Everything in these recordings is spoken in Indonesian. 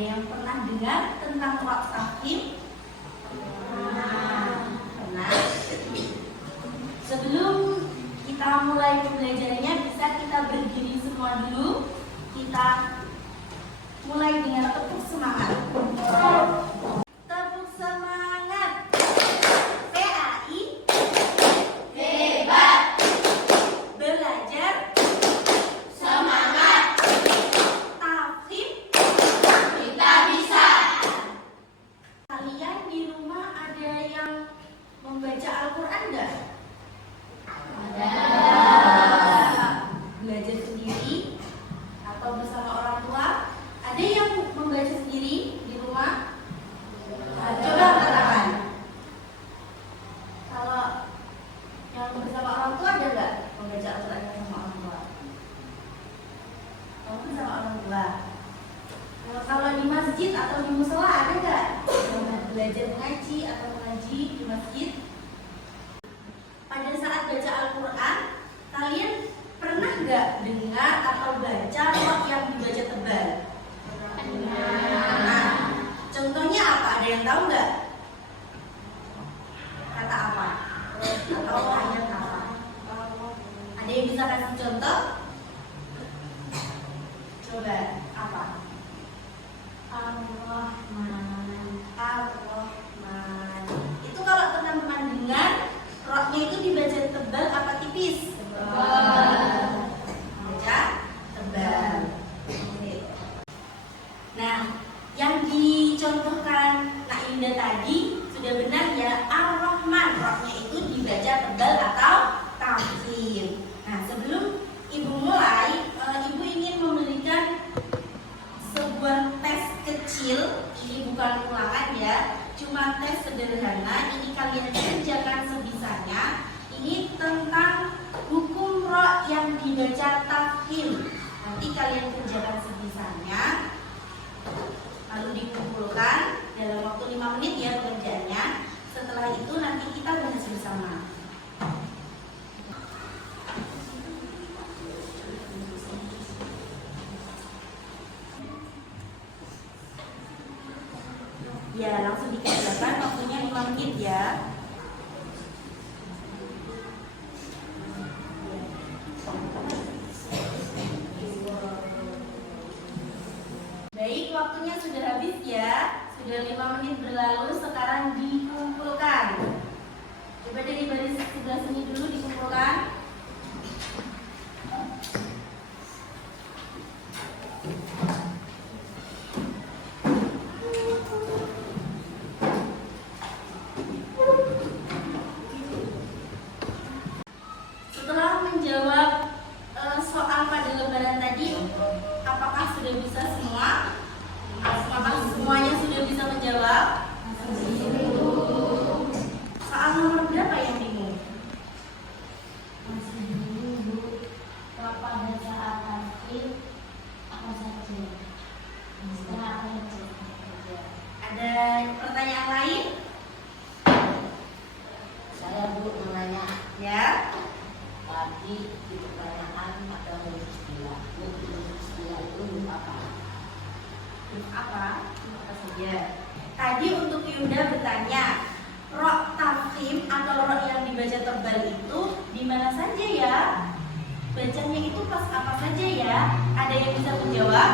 yang pernah dengar tentang rok tafkhim? Pernah. Sebelum kita mulai belajarnya, bisa kita berdiri semua dulu. Kita mulai dengan tepuk semangat. Tepuk semangat. PAI. Hebat. Belajar. Semangat. Tafkhim. Kita bisa. Kalian di rumah ada yang membaca Al-Quran nggak? Ada. Belajar sendiri atau bersama orang tua? Ada yang membaca sendiri di rumah? Coba katakan. Kalau yang bersama orang tua ada nggak membaca Al-Quran bersama orang tua? Kamu bersama orang tua. Kalau di masjid atau di musola ada nggak belajar mengaji atau mengaji di masjid? Pada saat baca Al-Quran, kalian pernah nggak dengar atau baca rok yang dibaca tebal? Nah, contohnya apa? Ada yang tahu nggak? Kata apa? Atau ayat apa? Ada yang bisa kasih contoh? Coba, apa? Ar-Rahman. Ar-Rahman. Itu kalau teman-teman dengar, roknya itu dibaca tebal apa tipis? Tebal. Baca tebal. Oke. Nah, yang dicontohkan Nak Yunda tadi sudah benar ya, Ar-Rahman. Roknya itu dibaca tebal atau tafkhim. Nah, sebelum Ibu mulai, Ibu ingin memberikan sebuah tes kecil. Ini bukan ulangan ya, cuma tes sederhana. Ini kalian kerjakan sebisanya. Ini tentang hukum rok yang dibaca tafkhim. Nanti kalian kerjakan sebisanya, lalu dikumpulkan dalam waktu 5 menit ya pekerjaannya. Setelah itu nanti kita bahas bersama. Ya, langsung dikerjakan, waktunya 5 menit ya. Baik, waktunya sudah habis ya. Sudah 5 menit berlalu, sekarang dikumpulkan. Coba dari baris sebelah sini dulu dikumpulkan. Setelah menjawab soal pada lembaran tadi, apakah sudah bisa semua? Apakah semuanya sudah bisa menjawab? Soal nomor berapa yang bingung? Masih bingung, Bu. Pada saat tafkhim apa saja? Setelah apa saja? Ada pertanyaan lain? Saya Bu menanya Ya. tadi di pertanyaan ada huruf istilah. Huruf istilah itu huruf apa? Huruf apa? Apa saja? Tadi untuk Yunda bertanya, rok tafkhim atau rok yang dibaca tebal itu di mana saja ya? Bacanya itu pas apa saja ya? Ada yang bisa menjawab?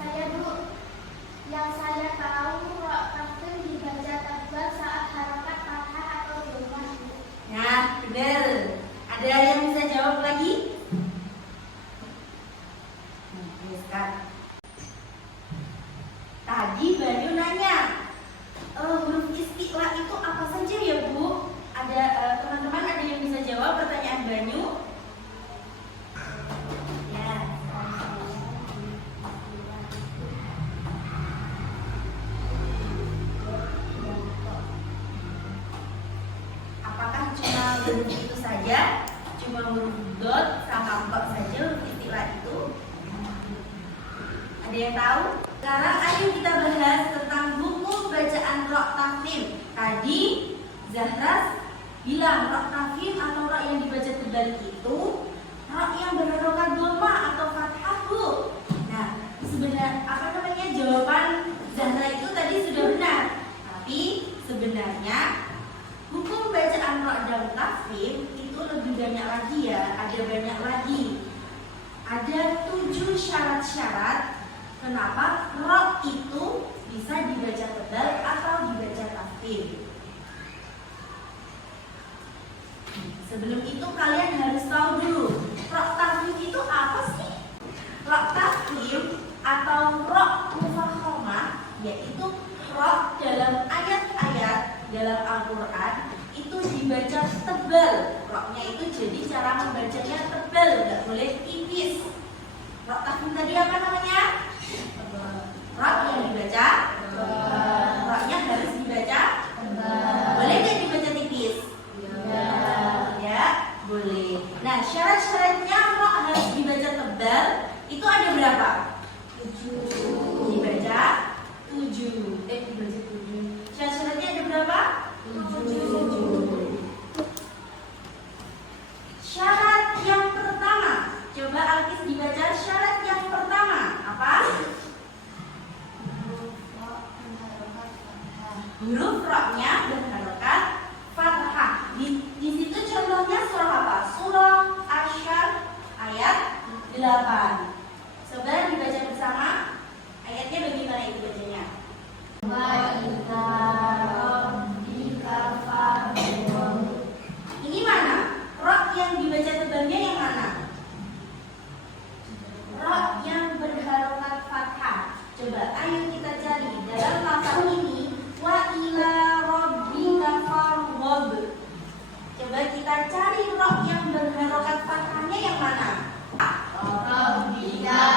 Saya Bu, yang saya tahu rok tafkhim dibaca tebal saat harokat fathah atau dhammah. Nah, benar. Ada yang bisa jawab lagi? Sekarang. Tadi Banyu nanya, huruf istilah itu apa saja ya Bu? Ada teman-teman ada yang bisa jawab pertanyaan Banyu? Ya. Apakah cuma huruf itu saja? Cuma huruf dot sama kok saja huruf istilah itu? Ada yang tahu? Sekarang ayo kita bahas tentang hukum bacaan rok tafkhim. Tadi Zahra bilang rok tafkhim atau rok yang dibaca tebal itu rok yang berharokat dhammah atau fathah, Bu. Nah, sebenarnya apa namanya? Jawaban 7 syarat-syarat kenapa ro itu bisa dibaca tebal atau dibaca tafkhim. Sebelum itu kalian harus tahu dulu ro tafkhim itu apa sih? Ro tafkhim atau ro mufakhamah yaitu ro dalam ayat-ayat dalam Al-Quran itu dibaca tebal. Ro-nya itu jadi cara membacanya tebal, nggak boleh tipis. Ro tafkhim tadi apa namanya? Ro yang dibaca ro-nya harus dibaca boleh nggak dibaca tipis? Ya, boleh. Nah, syarat-syaratnya ro harus dibaca tebal itu ada berapa? 7. Dibaca 7. Dibaca 7. Syarat-syaratnya ada berapa? 7. Syarat yang pertama, coba Alkis dibaca syarat yang pertama apa? Huruf ro-nya berharokat fathah. Di situ contohnya surah apa? Surah Asy-Syar ayat 8. Coba dibaca bersama. Ayatnya bagaimana itu bacanya? Ini mana? Ro yang dibaca tebalnya yang mana? Ro yang berharokat fathah. Coba ayo kita cari dalam lafaz ini wa ila rabbika farghab. Coba kita cari ro yang berharokat fathahnya yang mana? Rabbika.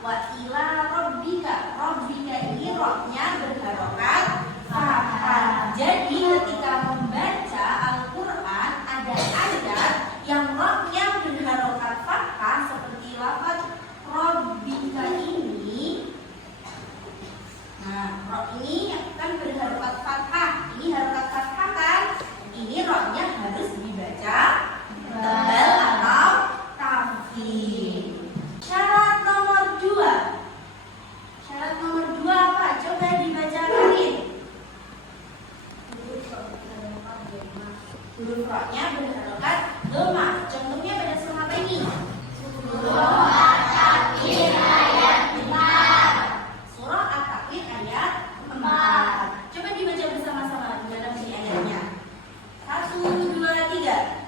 Wa ila rabbika. Rabbika ini ro-nya berharokat fathah. Jadi ketika membaca Al-Quran ada ayat yang ro-nya berharokat fathah seperti lafaz rabbika ini. Nah, ro ini kan berharokat fathah. Ini harokat fathah kan? Ini ro-nya harus dibaca tebal atau tafkhim. Syarat nomor 2. Syarat nomor 2 apa? Coba dibaca Karin. Huruf ro-nya berharokat dhamma. Contohnya pada surah apa ini? Surah At-Takwir ayat 4. Surah At-Takwir ayat 4. Coba dibaca bersama-sama dalam bunyi ayatnya. 1, 2, 3.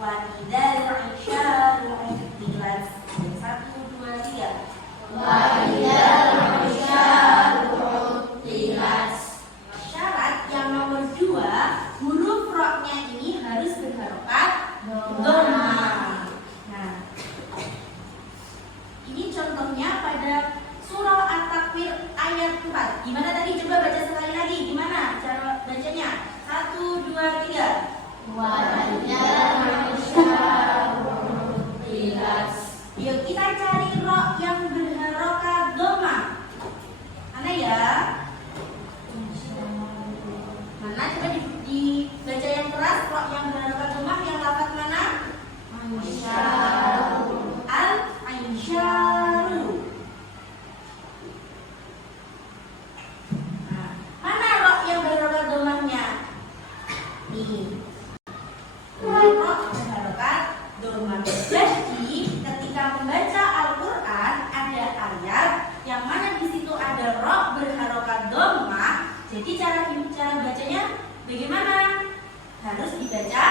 Wa idzal 'isyaru 'uddilat. 1, 2, 3. Syarat yang nomor 2, huruf ro-nya ini harus berharokat dhamma. Nah, ini contohnya pada surah At-Takwir ayat 4. Gimana tadi? Coba baca sekali lagi. Gimana cara bacanya? 1, 2, 3. Yuk kita cari ro yang berharokat dhamma. Mana ya? Mana? Coba dibaca yang keras. Ro yang berharokat dhamma yang lafaz mana? Al-Ainsyaru. Nah, mana ro yang berharokat dhammanya? Nih. Ro berharokat dhamma. Jadi ketika membaca Al-Quran ada ayat yang mana di situ ada ro berharokat dhamma. Jadi cara bacanya bagaimana? Harus dibaca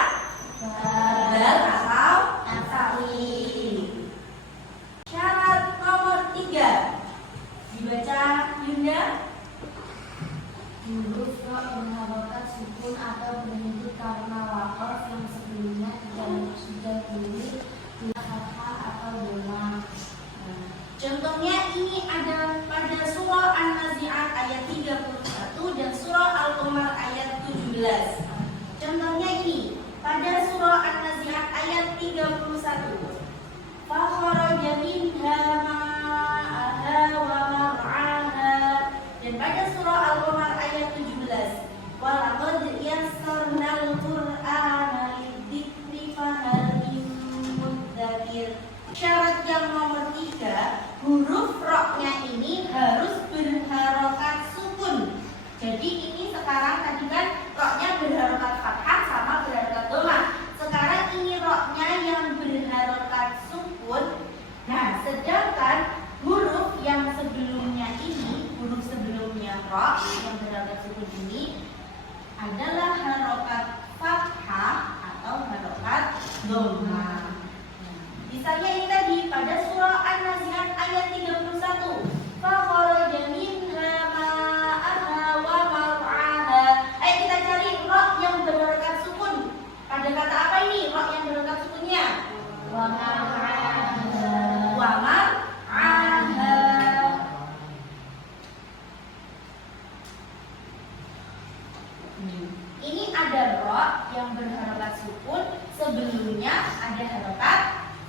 tebal atau tafkhim. Syarat nomor 3. Dibaca Yunda. Huruf ro berharokat sukun atau berhenti karena waqaf yang sebelumnya sudah bunyi tidak fathah atau dhamma. Contohnya ini ada pada surah An-Nazi'at ayat 31 dan surah Al-Qamar ayat 17. Contohnya ini pada surah An-Nazi'at ayat 31. Fakharaja minha ma'aha wa mar'aha. Dan pada surah Al-Qamar ayat 17. Walaqad yassarnal Qur'ana lidzikri fahal min mudzakir. Syarat yang nomor 3, huruf ro-nya ini harus berharokat sukun. Jadi ini sekarang tadi kan ro-nya berharokat fathah sama berharokat dhamma. Misalnya ini tadi pada surah An-Nazi'at ayat 31. Fa kharaja minha ma'aha wa mar'aha. Ayo kita cari ra yang berharakat sukun. Pada kata apa ini ra yang berharakat sukunnya? Wa mar'aha. Wa mar'aha. Ini ada ra yang berharakat sukun, sebelumnya ada harakat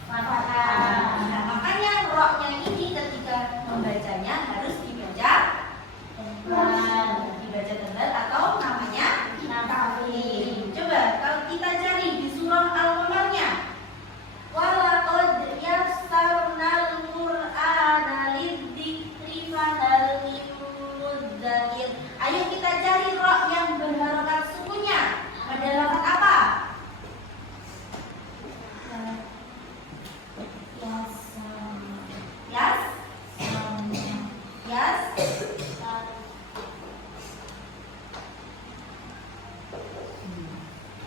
fathah. Nah, makanya ra-nya ini ketika membacanya harus dibaca tebal atau namanya tafkhim. Coba kalau kita cari di surah Al-Qamarnya, walaqad yassarnal qur'ana lidzikri fahal min mudzakir. Ayo kita cari ra yang berharakat sukunnya. Pada lafaz apa? Yas.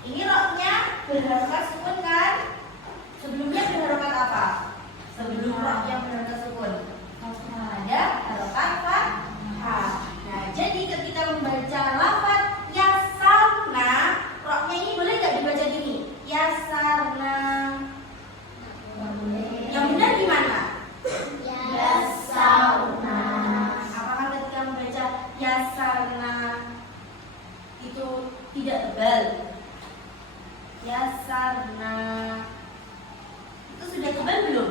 Ini ra-nya berharakat sukun kan? Sebelumnya berharakat apa? Sebelum ra yang berharakat sukun ada harakat fathah. Nah, jadi ketika membaca lafaz yasarna, ra-nya ini boleh nggak dibaca gini? Yasarna. Yang benar gimana? Yasarna. Apakah ketika membaca yasarna itu tidak tebal? Yasarna itu sudah tebal belum?